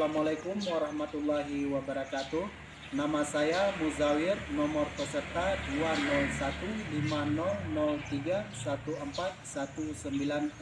Assalamualaikum warahmatullahi wabarakatuh. Nama saya Muzawir, nomor peserta 20150031419.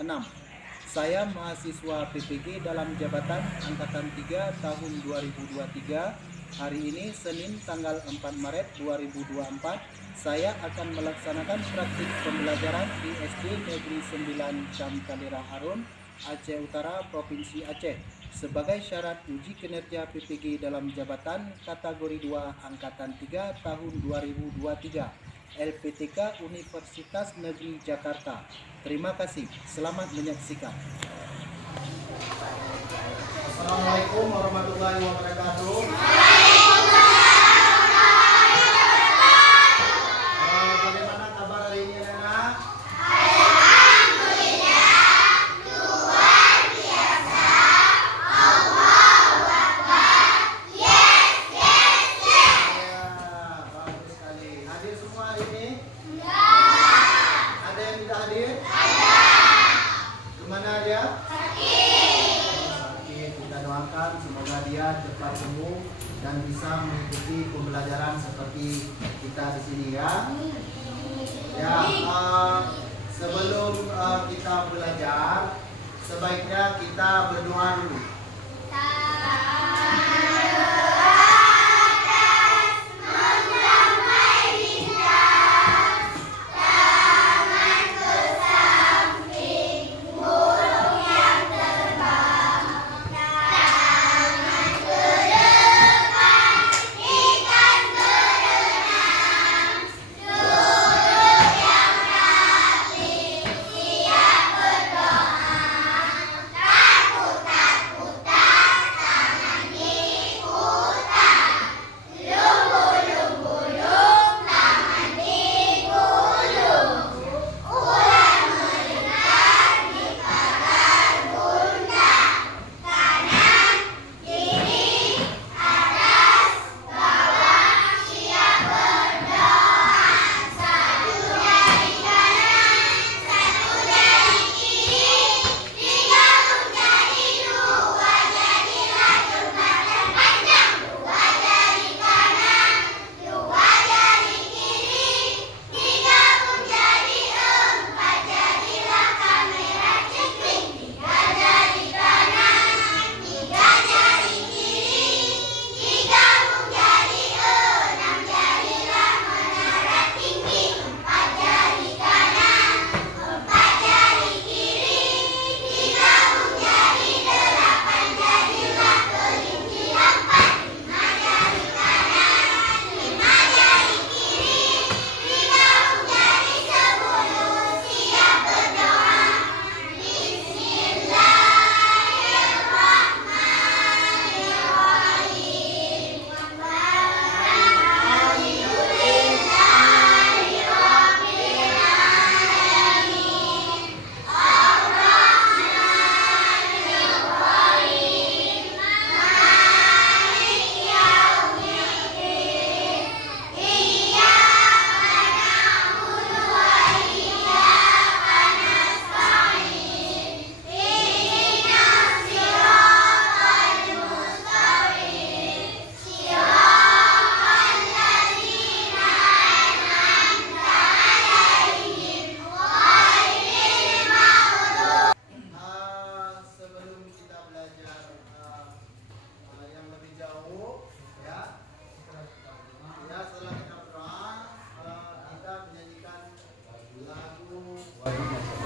Saya mahasiswa PPG dalam jabatan Angkatan 3 tahun 2023. Hari ini Senin tanggal 4 Maret 2024, saya akan melaksanakan praktik pembelajaran di SD Negeri 9 Camkalira Harun, Aceh Utara, Provinsi Aceh, sebagai syarat uji kinerja PPG dalam jabatan kategori 2 Angkatan 3 tahun 2023 LPTK Universitas Negeri Jakarta. Terima kasih. Selamat menyaksikan. Assalamualaikum warahmatullahi wabarakatuh. Bagaimana kabar hari ini, anak? Semoga dia cepat sembuh dan bisa mengikuti pembelajaran seperti kita di sini ya. Sebelum kita belajar, sebaiknya kita berdoa dulu.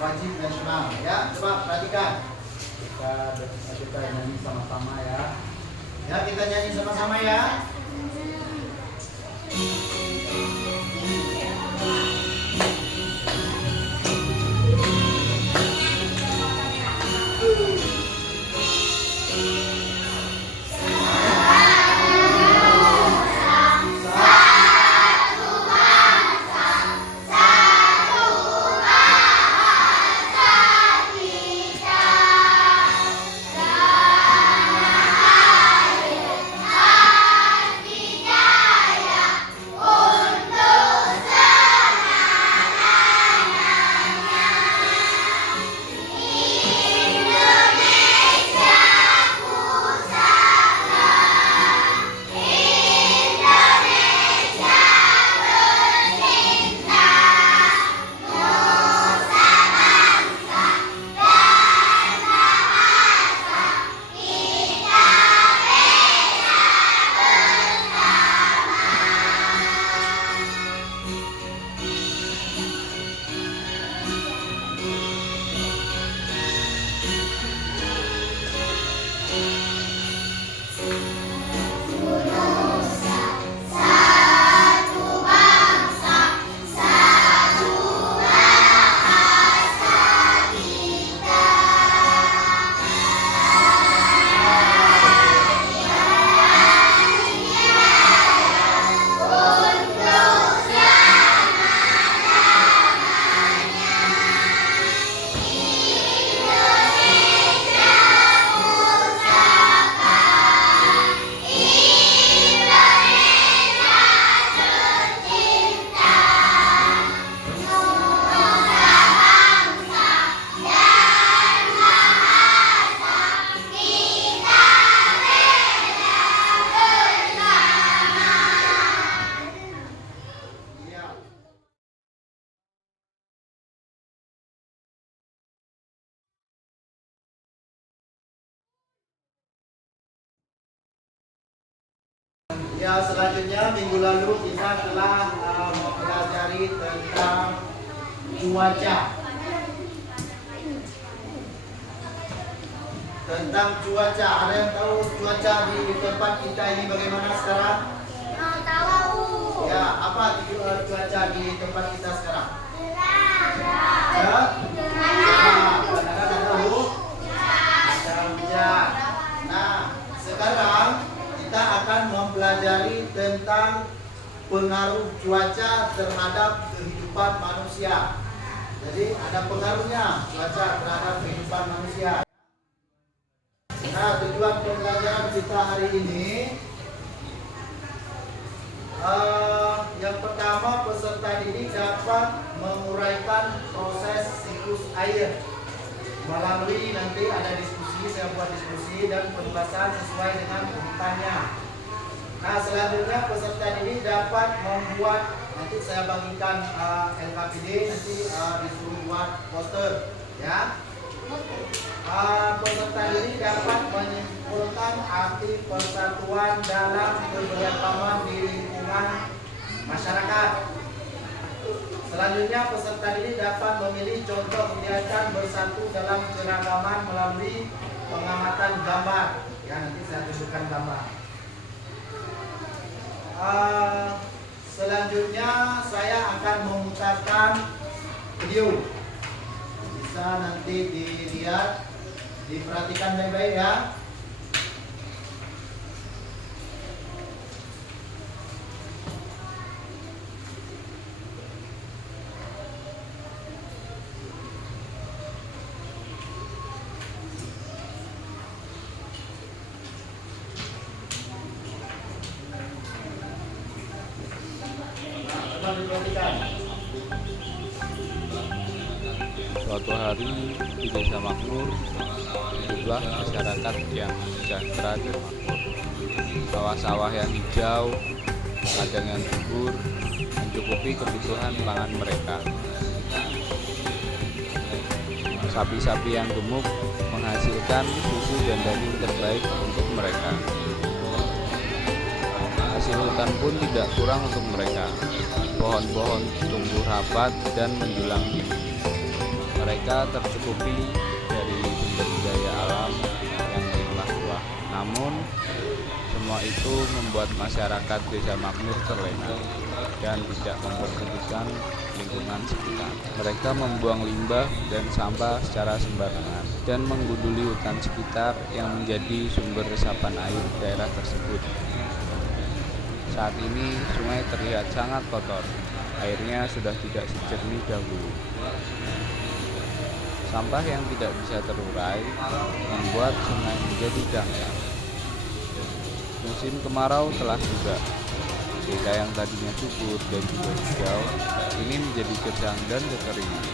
Wajib nasional ya, coba perhatikan. Kita nyanyi sama-sama ya. Ya, kita nyanyi sama-sama ya. Ya, selanjutnya minggu lalu kita telah mempelajari tentang cuaca. Tentang cuaca, ada yang tahu cuaca di tempat kita ini bagaimana sekarang? Tahu. Ya, apa cuaca di tempat kita sekarang? Cerah. Ya? Kadang-kadang ada hujan. Nah, sekarang kita akan mempelajari tentang pengaruh cuaca terhadap kehidupan manusia. Jadi ada pengaruhnya cuaca terhadap kehidupan manusia. Nah, tujuan pembelajaran kita hari ini yang pertama, peserta didik dapat menguraikan proses siklus air melalui nanti ada diskusi, saya buat diskusi dan pembahasan sesuai dengan urutannya. Nah, selanjutnya peserta didik dapat membuat, nanti saya bagikan LKPD, nanti disuruh buat poster, ya. Peserta didik dapat menyimpulkan arti persatuan dalam keberagaman di lingkungan masyarakat. Selanjutnya peserta didik dapat memilih contoh kegiatan bersatu dalam keragaman melalui pengamatan gambar. Ya, nanti saya tunjukkan gambar. Selanjutnya saya akan memutarkan video. Bisa nanti dilihat, diperhatikan baik-baik ya. Suatu hari di desa makmur hiduplah masyarakat yang sejahtera dan makmur. Sawah-sawah yang hijau, ladang yang subur, mencukupi kebutuhan pangan mereka. Sapi-sapi yang gemuk menghasilkan susu dan daging terbaik untuk mereka. Hasil hutan pun tidak kurang untuk mereka. Pohon-pohon tumbuh rapat dan menjulang tinggi. Mereka tercukupi dari sumber daya alam yang limpah ruah. Namun, semua itu membuat masyarakat desa makmur terlena dan tidak mempersatukan lingkungan sekitar. Mereka membuang limbah dan sampah secara sembarangan dan menggunduli hutan sekitar yang menjadi sumber resapan air daerah tersebut. Saat ini sungai terlihat sangat kotor. Airnya sudah tidak sejernih dahulu. Sampah yang tidak bisa terurai membuat sungai menjadi dangkal. Musim kemarau telah tiba. Desa yang tadinya subur dan juga hijau ini menjadi gersang dan kekeringan.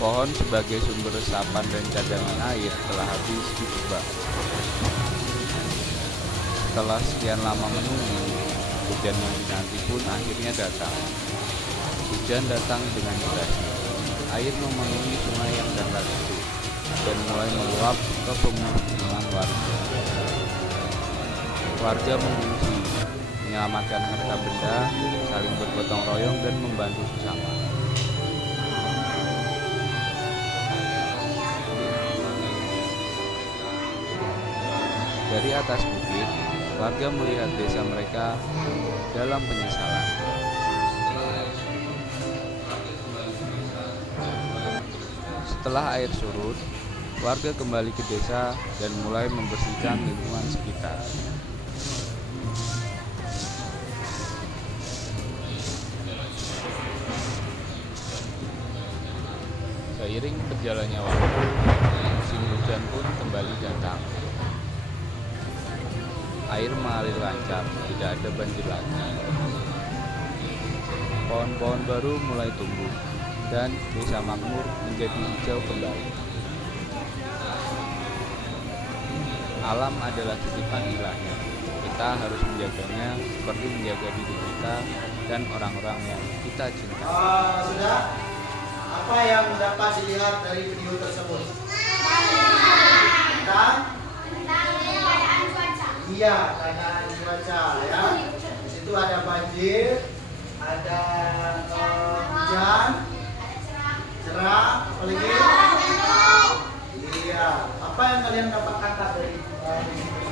Pohon sebagai sumber resapan dan cadangan air telah habis ditebang. Setelah sekian lama menunggu, hujan yang dinanti pun akhirnya datang. Hujan datang dengan deras. Air memenuhi sungai yang dangkal itu dan mulai meluap ke pemukiman warga. Warga mengungsi, menyelamatkan harta benda, saling bergotong royong dan membantu sesama. Dari atas bukit, warga melihat desa mereka dalam penyesalan. Setelah air surut, warga kembali ke desa dan mulai membersihkan lingkungan sekitar. Seiring berjalannya waktu, musim hujan pun kembali datang. Air mengalir lancar, tidak ada banjir lagi. Pohon-pohon baru mulai tumbuh dan desa makmur menjadi hijau kembali. Alam adalah titipan ilahi. Kita harus menjaganya seperti menjaga diri kita dan orang-orang yang kita cintai. Sudah? Apa yang dapat dilihat dari video tersebut? Tentang keadaan cuaca. Iya, keadaan cuaca ya. Di situ ada banjir, ada hujan, cerah, apalagi? Iya. Apa yang kalian dapat angkat dari situ?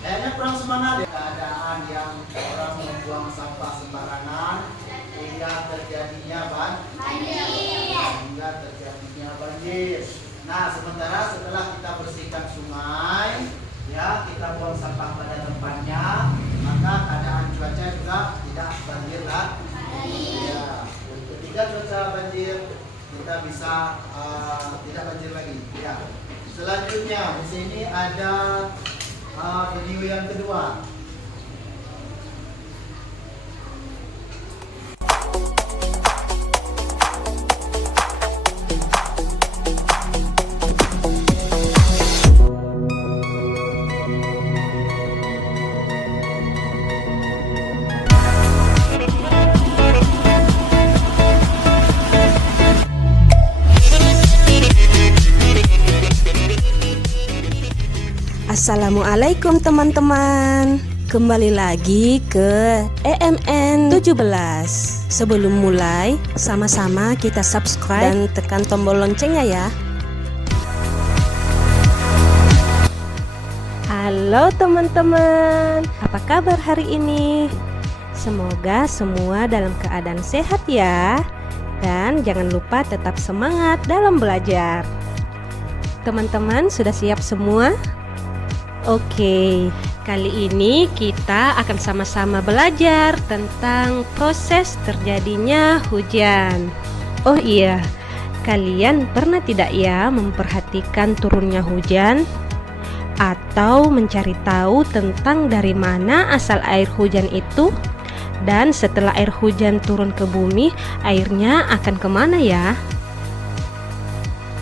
Kayaknya kurang semangat ya. Keadaan yang orang membuang sampah sembarangan hingga terjadinya banjir. Nah, sementara setelah kita bersihkan sungai, ya kita buang sampah pada tempatnya, maka keadaan cuaca juga tidak banjir lah. Ya, ketika cuaca banjir kita bisa tidak banjir lagi. Ya. Selanjutnya di sini ada video yang kedua. Assalamualaikum teman-teman. Kembali lagi ke EMN 17. Sebelum mulai, sama-sama kita subscribe dan tekan tombol loncengnya ya. Halo teman-teman, apa kabar hari ini? Semoga semua dalam keadaan sehat ya. Dan jangan lupa tetap semangat dalam belajar. Teman-teman sudah siap semua? Oke, kali ini kita akan sama-sama belajar tentang proses terjadinya hujan. Oh iya, kalian pernah tidak ya memperhatikan turunnya hujan? Atau mencari tahu tentang dari mana asal air hujan itu? Dan setelah air hujan turun ke bumi, airnya akan kemana ya?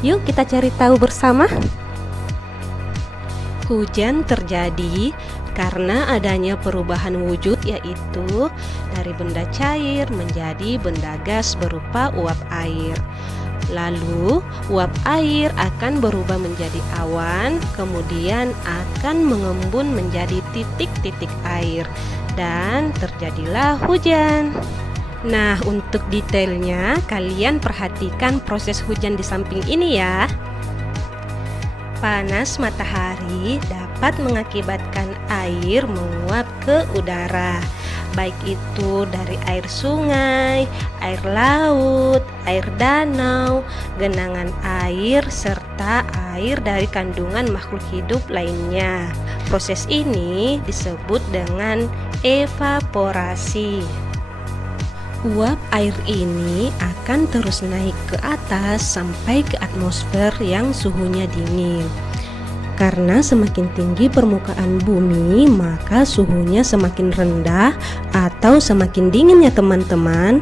Yuk kita cari tahu bersama. Hujan terjadi karena adanya perubahan wujud, yaitu dari benda cair menjadi benda gas berupa uap air. Lalu uap air akan berubah menjadi awan, kemudian akan mengembun menjadi titik-titik air dan terjadilah hujan. Nah, untuk detailnya kalian perhatikan proses hujan di samping ini ya. Panas matahari dapat mengakibatkan air menguap ke udara, baik itu dari air sungai, air laut, air danau, genangan air, serta air dari kandungan makhluk hidup lainnya. Proses ini disebut dengan evaporasi. Uap air ini akan terus naik ke atas sampai ke atmosfer yang suhunya dingin. Karena semakin tinggi permukaan bumi, maka suhunya semakin rendah atau semakin dingin ya teman-teman.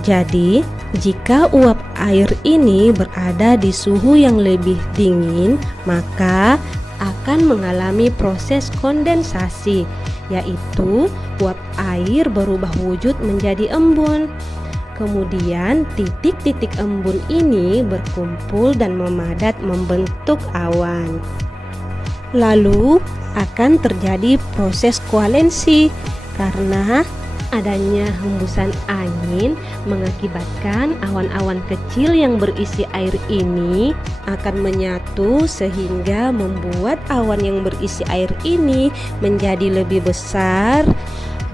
Jadi, jika uap air ini berada di suhu yang lebih dingin, maka akan mengalami proses kondensasi, yaitu uap air berubah wujud menjadi embun. Kemudian titik-titik embun ini berkumpul dan memadat membentuk awan. Lalu akan terjadi proses koalensi karena adanya hembusan angin mengakibatkan awan-awan kecil yang berisi air ini akan menyatu sehingga membuat awan yang berisi air ini menjadi lebih besar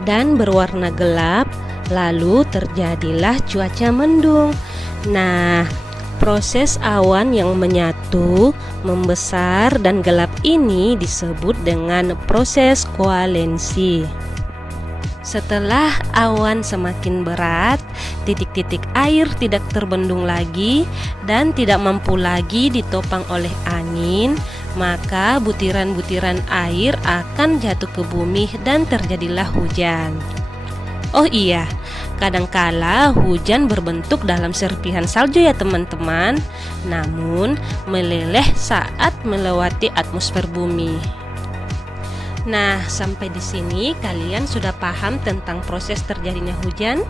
dan berwarna gelap, lalu terjadilah cuaca mendung. Nah, proses awan yang menyatu, membesar dan gelap ini disebut dengan proses koalensi. Setelah awan semakin berat, titik-titik air tidak terbendung lagi dan tidak mampu lagi ditopang oleh angin, maka butiran-butiran air akan jatuh ke bumi dan terjadilah hujan. Oh iya, kadangkala hujan berbentuk dalam serpihan salju ya teman-teman, namun meleleh saat melewati atmosfer bumi. Nah, sampai di sini kalian sudah paham tentang proses terjadinya hujan?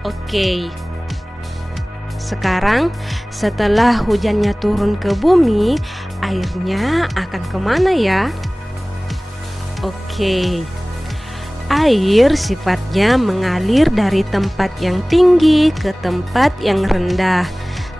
Oke. Sekarang setelah hujannya turun ke bumi, airnya akan kemana ya? Oke, air sifatnya mengalir dari tempat yang tinggi ke tempat yang rendah.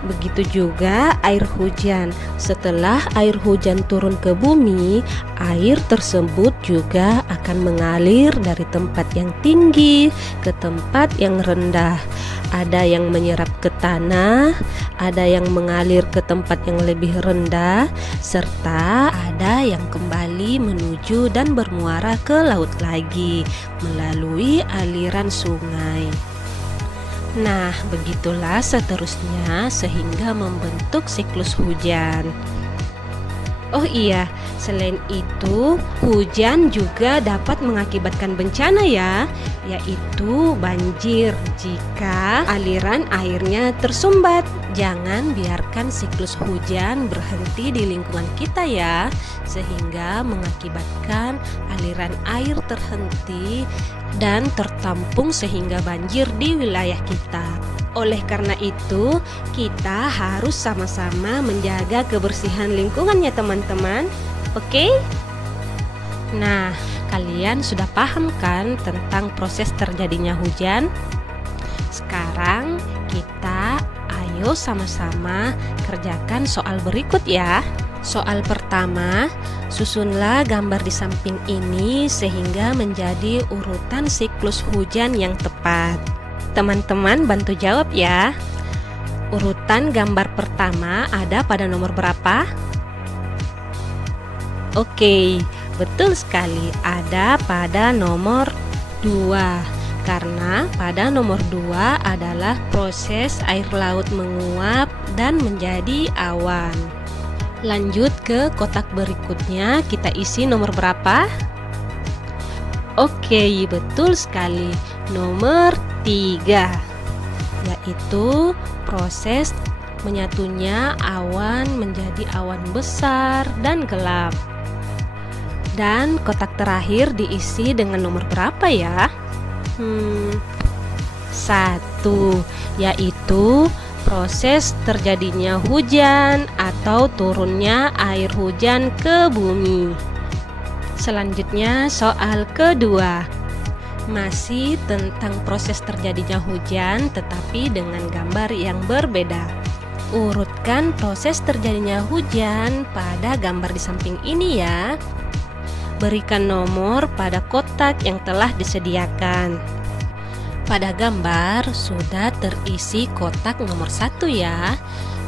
Begitu juga air hujan. Setelah air hujan turun ke bumi, air tersebut juga akan mengalir dari tempat yang tinggi ke tempat yang rendah. Ada yang menyerap ke tanah, ada yang mengalir ke tempat yang lebih rendah, serta ada yang kembali menuju dan bermuara ke laut lagi melalui aliran sungai. Nah, begitulah seterusnya sehingga membentuk siklus hujan. Oh iya, selain itu hujan juga dapat mengakibatkan bencana ya, yaitu banjir jika aliran airnya tersumbat. Jangan biarkan siklus hujan berhenti di lingkungan kita ya, sehingga mengakibatkan aliran air terhenti dan tertampung sehingga banjir di wilayah kita. Oleh karena itu, kita harus sama-sama menjaga kebersihan lingkungannya teman-teman. Oke? Nah, kalian sudah paham kan tentang proses terjadinya hujan? Sekarang kita ayo sama-sama kerjakan soal berikut ya. Soal pertama, susunlah gambar di samping ini sehingga menjadi urutan siklus hujan yang tepat. Teman-teman bantu jawab ya. Urutan gambar pertama ada pada nomor berapa? Oke, betul sekali, ada pada nomor 2. Karena pada nomor 2 adalah proses air laut menguap dan menjadi awan. Lanjut ke kotak berikutnya, kita isi nomor berapa? Oke, betul sekali, nomor 3, yaitu proses menyatunya awan menjadi awan besar dan gelap. Dan kotak terakhir diisi dengan nomor berapa ya? 1, yaitu proses terjadinya hujan atau turunnya air hujan ke bumi. Selanjutnya soal kedua, masih tentang proses terjadinya hujan tetapi dengan gambar yang berbeda. Urutkan proses terjadinya hujan pada gambar di samping ini ya. Berikan nomor pada kotak yang telah disediakan. Pada gambar sudah terisi kotak nomor 1 ya.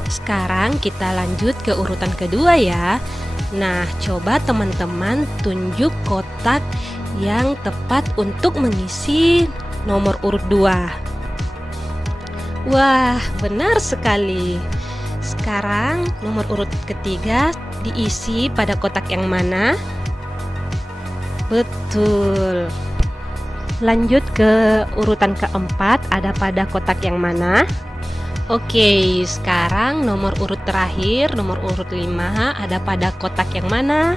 Sekarang kita lanjut ke urutan kedua ya. Nah, coba teman-teman tunjuk kotak yang tepat untuk mengisi nomor urut 2. Wah, benar sekali. Sekarang nomor urut ketiga diisi pada kotak yang mana? Betul. Lanjut ke urutan keempat, ada pada kotak yang mana? Oke, sekarang nomor urut terakhir, nomor urut 5, ada pada kotak yang mana?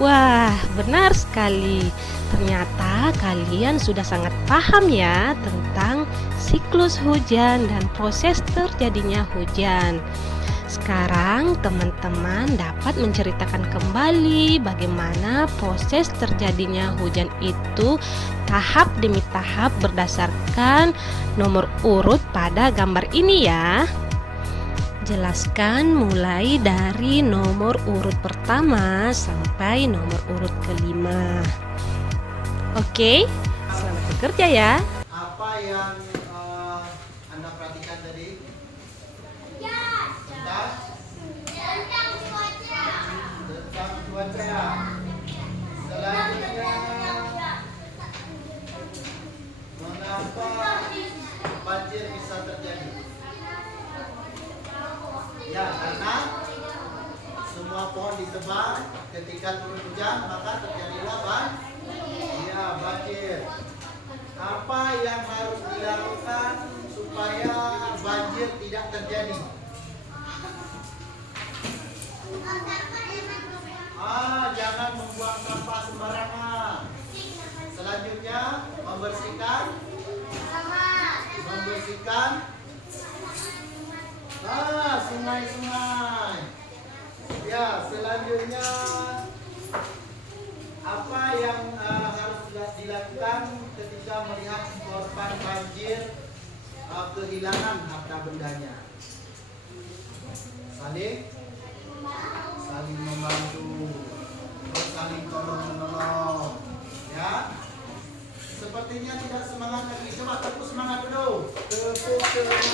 Wah, benar sekali. Ternyata kalian sudah sangat paham ya tentang siklus hujan dan proses terjadinya hujan. Sekarang teman-teman dapat menceritakan kembali bagaimana proses terjadinya hujan itu tahap demi tahap berdasarkan nomor urut pada gambar ini ya. Jelaskan mulai dari nomor urut pertama sampai nomor urut kelima. Oke, selamat bekerja ya. Apa yang Anda perhatikan tadi? Tentang cuaca. Tentang cuaca. Selanjutnya, mengapa banjir bisa terjadi? Ya, karena semua pohon ditebang ketika turun hujan, maka terjadilah banjir. Apa yang harus dilakukan supaya banjir tidak terjadi? Jangan membuang sampah sembarangan. Selanjutnya, membersihkan Sungai-sungai. Ya, selanjutnya apa yang harus dilakukan ketika melihat korban banjir kehilangan harta bendanya? Saling membantu, terus saling tolong menolong. Ya, sepertinya tidak semangat lagi. Coba tepuk semangat dulu. Tepuk semangat.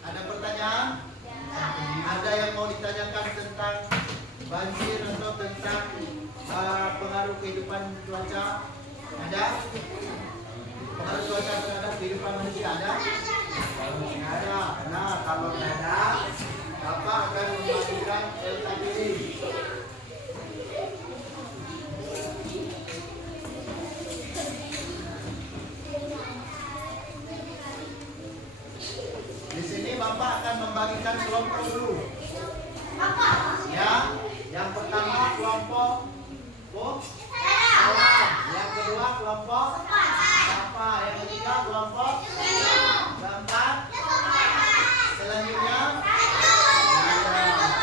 Ada pertanyaan? Ada yang mau ditanyakan tentang banjir atau tentang pengaruh kehidupan cuaca? Ada? Pengaruh cuaca terhadap kehidupan manusia ada? Ada. Nah, kalau ada, Bapak akan membagikan LKPD. Di sini Bapak akan membagikan kelompok dulu. Ya, yang pertama kelompok salam. Yang kedua kelompok apa? Yang ketiga kelompok keempat. Selanjutnya yang pertama.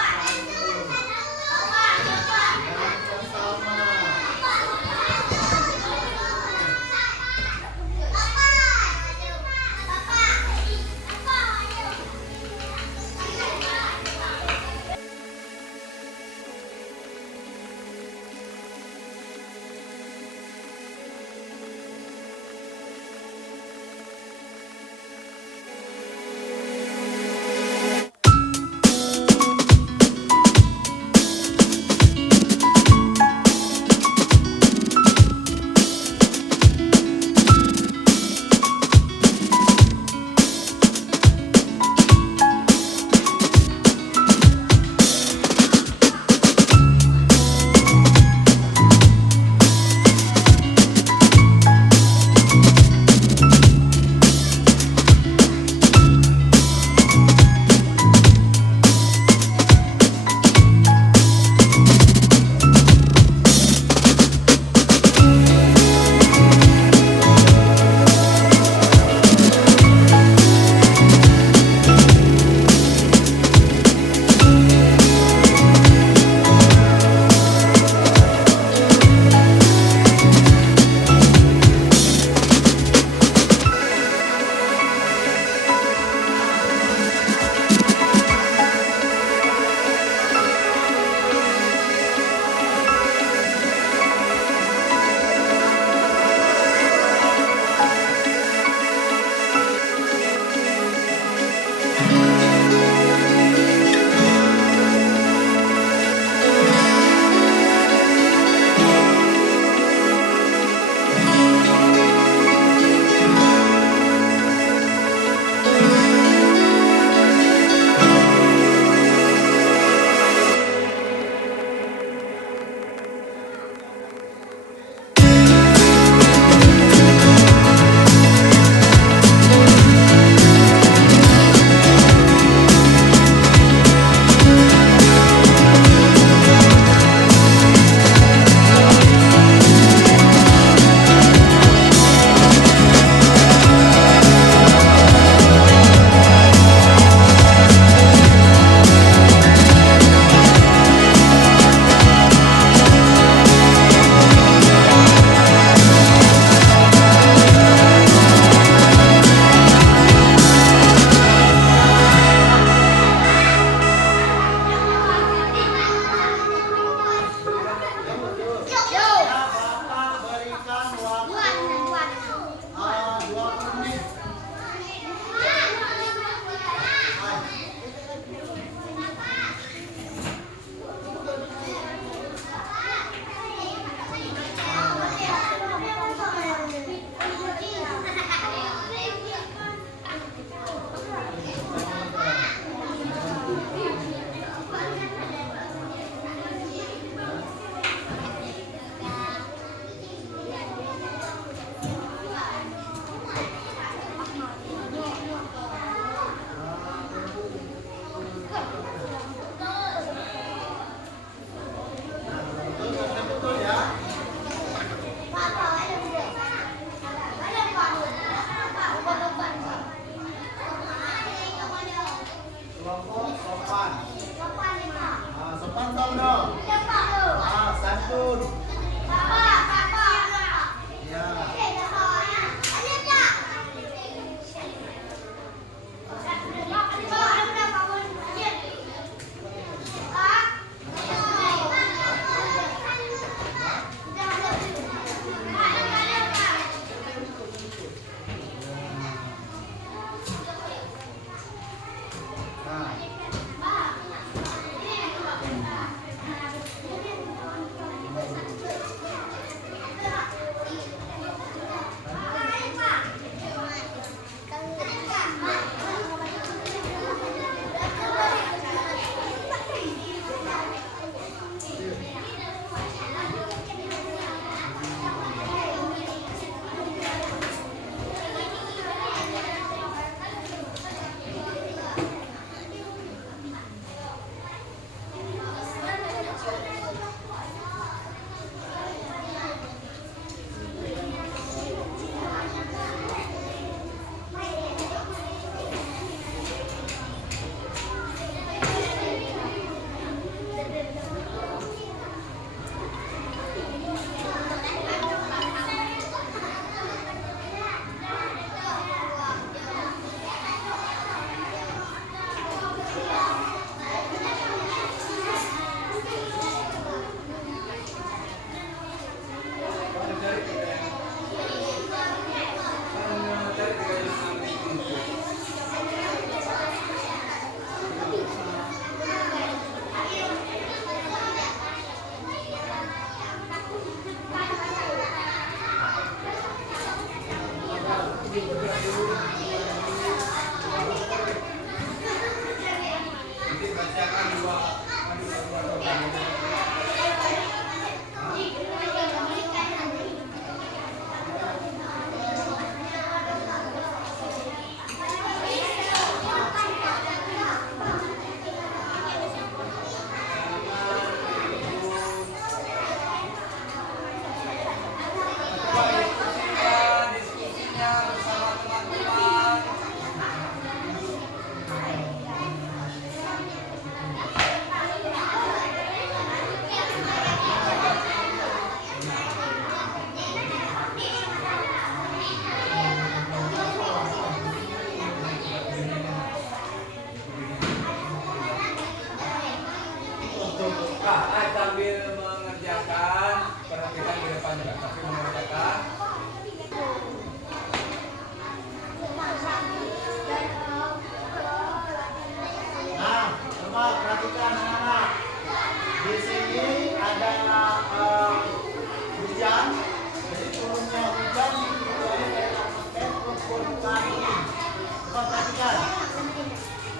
coba perhatikan.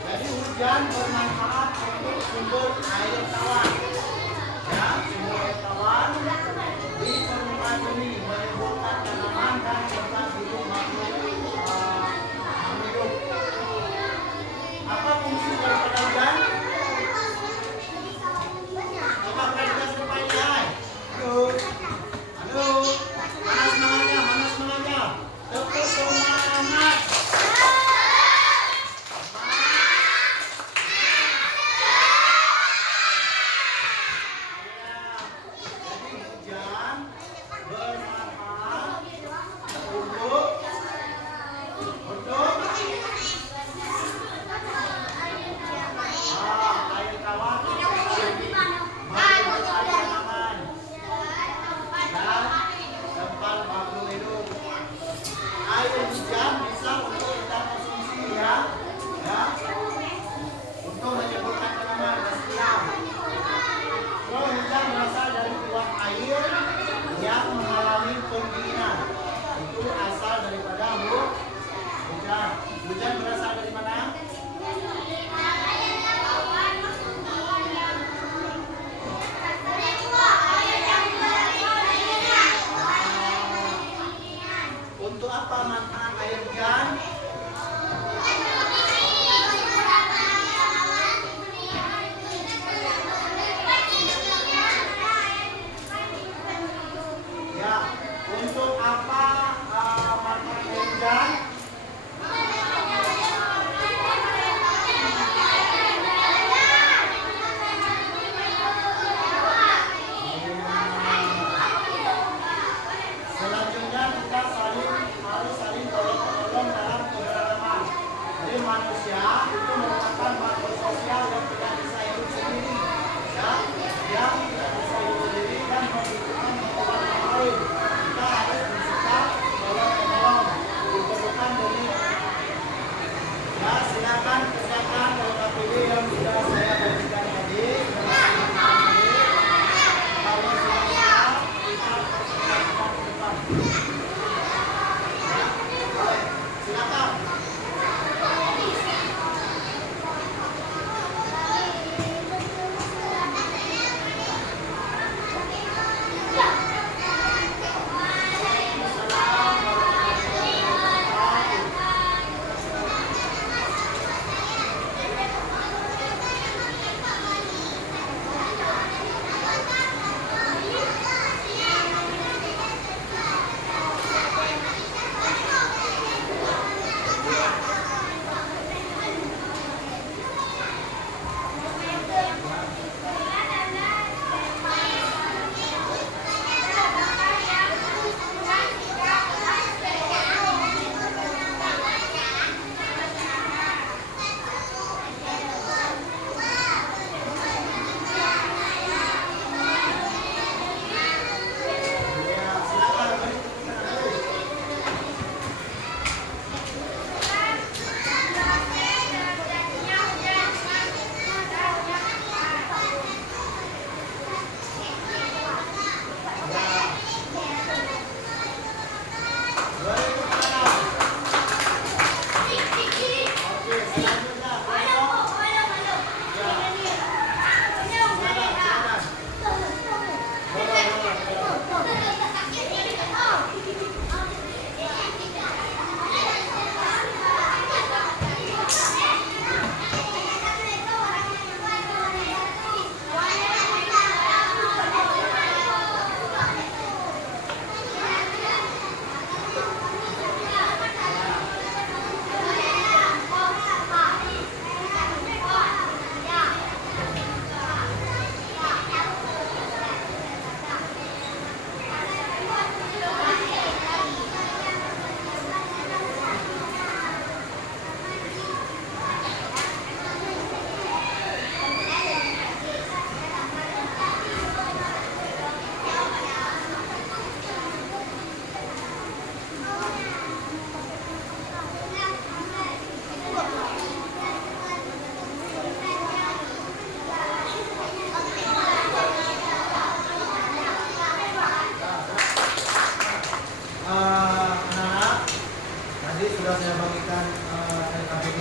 Jadi hujan bermanfaat untuk sumber air tawar. Ya, sumber air tawar di permukaan bumi menyebabkan tanaman dan tempat hidup makhluk hidup. Apa fungsi daripada hujan? Coba perhatikan semuanya. Halo, mana semangatnya? Mana semangatnya? Tepuk semangat. Yang mengalami pendinginan itu asal daripada hujan. Hujan berasal dari mana? Untuk apa manfaat air hujan? Ya, untuk apa manfaat air hujan? Selanjutnya kita harus saling tolong-menolong dalam keberagaman. Jadi manusia itu merupakan makhluk sosial yang tidak bisa hidup sendiri, ya, yang tidak bisa hidup sendiri dan membutuhkan bantuan orang lain. Kita harus bersikap tolong-menolong, diperlukan demi. Ya, silakan kerjakan dari APD yang sudah saya bagikan tadi. Kalau sudah siap, kita persilakan ke depan. Ya, baik, silakan.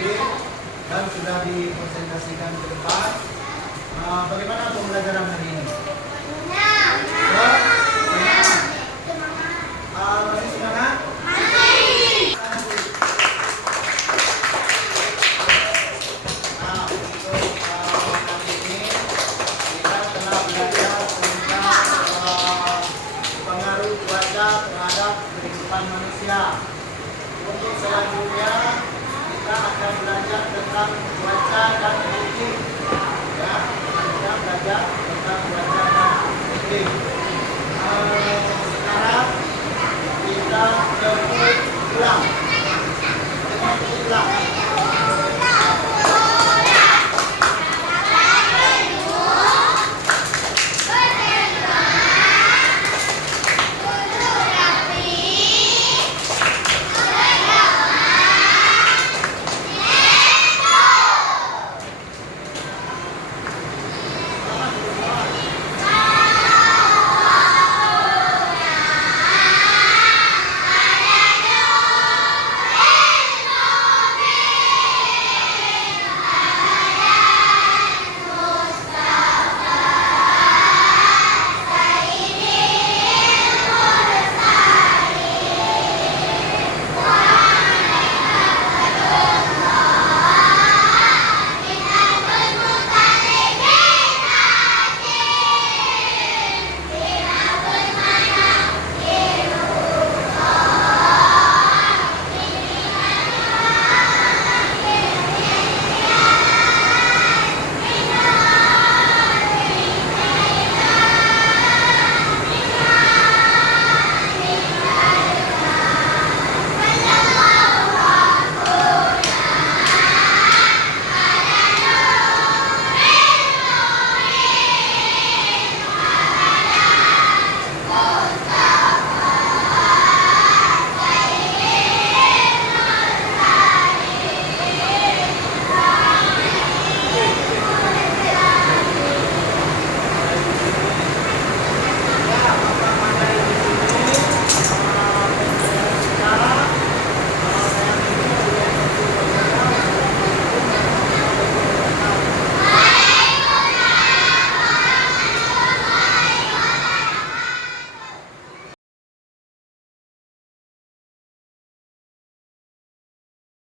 hadir dan sudah dipresentasikan ke depan. Bagaimana pembelajaran hari ini? Senang. Masih semangat?